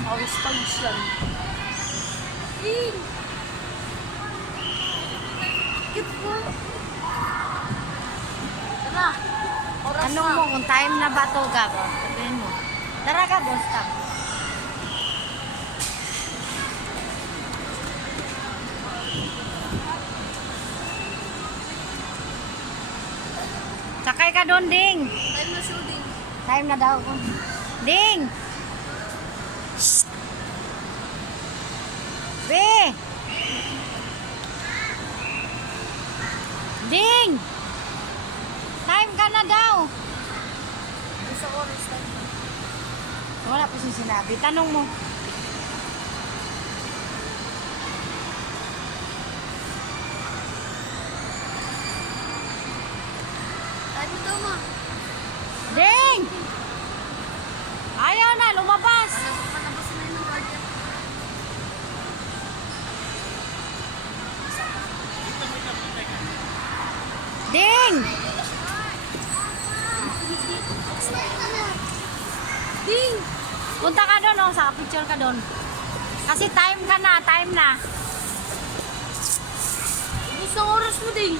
Pawis-pawis yan. Ding! Cute po. Tara. Oras Anong na. mo kung time na ba to, Gab? Sabihin mo. Tara ka, boss ka. Sakay ka doon, Ding. Time na shooting. Time na daw. Ding! Shh! Be! Ding! Time ka na daw. Isang oras time na. Wala pa siyang sinabi. Tanong mo. Time na daw, ma. Ding! Ayaw na, lumabas. Manabas na yun ng guardian. Ding! Ding! Punta ka doon, oh, sa picture ka doon. Kasi time ka na, time na. Isang oras mo, Ding.